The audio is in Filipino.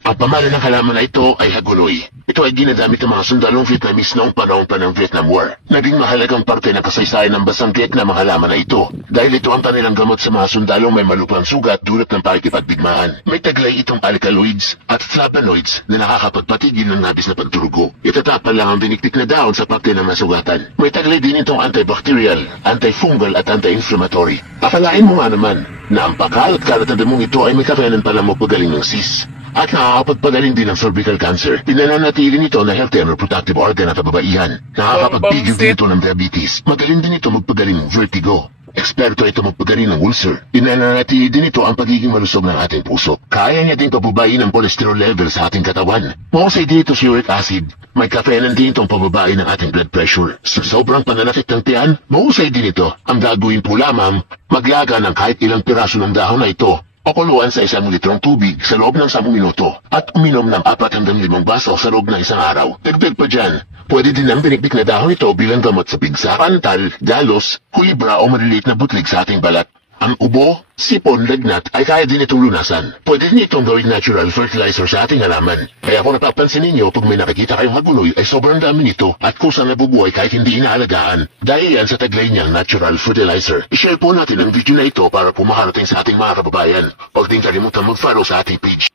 Ang pamalan ng halaman na ito ay haguloy. Ito ay ginagamit ng mga sundalong Vietnamese noong panahon pa ng Vietnam War. Naging mahalagang parte ng kasaysayan ng bansang Vietnam ang halaman na ito dahil ito ang kanilang gamot sa mga sundalong may malupang sugat dulot ng pakikipagdigmaan. May taglay itong alkaloids at flavonoids na nakakapagpatigil ng nabis na pagdurugo. Itatapal lang ang biniktik na dahon sa parte ng masugatan. May taglay din itong antibacterial, antifungal at anti-inflammatory. Akalain mo nga naman na ang pakalat-kalat na damong ito ay may kakayanan pala magpagaling ng sis. At nakakapagpagaling din ng cervical cancer. Pinananatili nito na healthy and reproductive organ at kababaihan. Nakakapagpigil din ito ng diabetes. Magaling din ito magpagaling ng vertigo. Eksperto ito magpagaling ng ulcer. Pinananatili din ito ang pagiging malusog ng ating puso. Kaya niya din pabubayin ang cholesterol level sa ating katawan. Mahusay din ito sa uric acid. May kafenan din itong pababain ng ating blood pressure. Sa sobrang pananakit ng tiyan, mahusay din ito. Ang gagawin po lamang, maglaga ng kahit ilang piraso ng dahon na ito o kuluan sa 1 litrong tubig sa loob ng 10 minuto at uminom ng 4 hanggang 5 baso sa loob ng 1 araw. Dagdag pa dyan, pwede din ang binikbik na dahon ito bilang gamot sa pigsa, pantal, galos, kulibra o maliliit na butlig sa ating balat. Ang ubo, sipon, lagnat ay kaya din itong lunasan. Pwede din itong gawing natural fertilizer sa ating halaman. Kaya kung napapansin ninyo pag may nakikita kayong haguloy ay sobrang dami nito at kusang nabubuhay kahit hindi inaalagaan. Dahil yan sa taglay niyang natural fertilizer. I-share po natin ang video na ito para po makarating sa ating mga kababayan. Huwag din kalimutan mag-follow sa ating page.